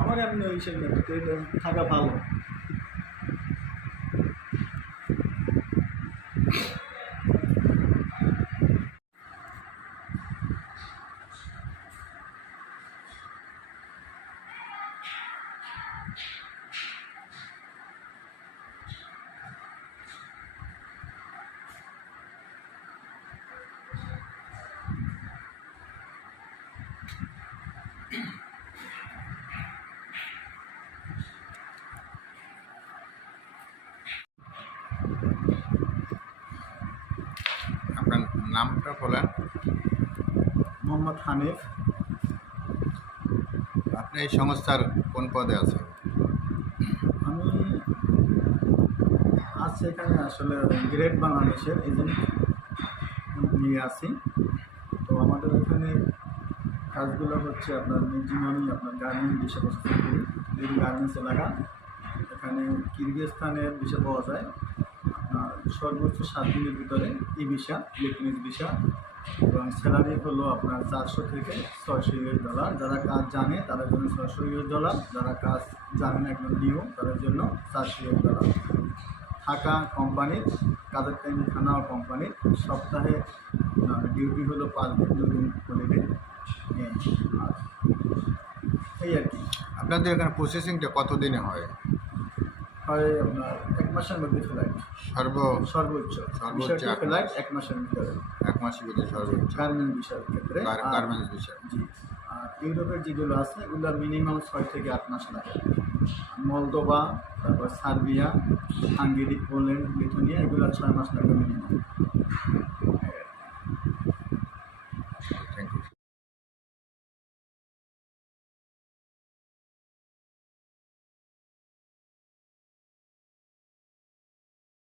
আমার এমনি ওই হিসেবে থাকা ভালো। আপনার নামটা বলেন। মোহাম্মদ হানিফ। আপনি এই সংস্থার কোন পদে আছেন? আমি আছি এখানে আসলে গ্রেট বাংলাদেশের এজেন্ট নিয়ে আছি। তো আমাদের এখানে কাজগুলো হচ্ছে আপনার ম্যাক্সিমামই আপনার গার্মেন্টস বিষয়বস্তু করি। এই গার্মেন্টস এলাকা এখানে কিরগিজস্তানের ভিসা পাওয়া যায় আপনার সর্বোচ্চ 7 দিনের ভিতরে ই ভিসা, ইলেকট্রনিক ভিসা, এবং স্যালারি হলো আপনার 400 থেকে 600 ইউএস ডলার। যারা কাজ জানে তাদের জন্য 600 ইউএস ডলার, যারা কাজ জানে না একদম নিউ তাদের জন্য 400 ইউএস ডলার। থাকা কোম্পানির, কাজের টাইম খানাও কোম্পানির, সপ্তাহে ডিউটি হলো 5 দিন, 2 দিন হলিডে। আর এই আর কি। আপনাদের এখানে প্রসেসিংটা কত দিনে হয়? হয় আপনার 1 মাসের মধ্যে ফ্লাইট, সর্বোচ্চ ফ্লাইট 1 মাসের ভিতরে, 1 মাসের ভিতরে সর্বোচ্চ গার্মেন্ট বিষয়ের ক্ষেত্রে। গার্মেন্টস বিষয়। জি। আর ইউরোপের যেগুলো আছে এগুলো মিনিমাম 6 থেকে 8 মাস লাগে। মলদোভা, তারপর সার্বিয়া, হাঙ্গেরি, পোল্যান্ড, লিথুনিয়া, এগুলো 6 মাস লাগে মিনিমাম।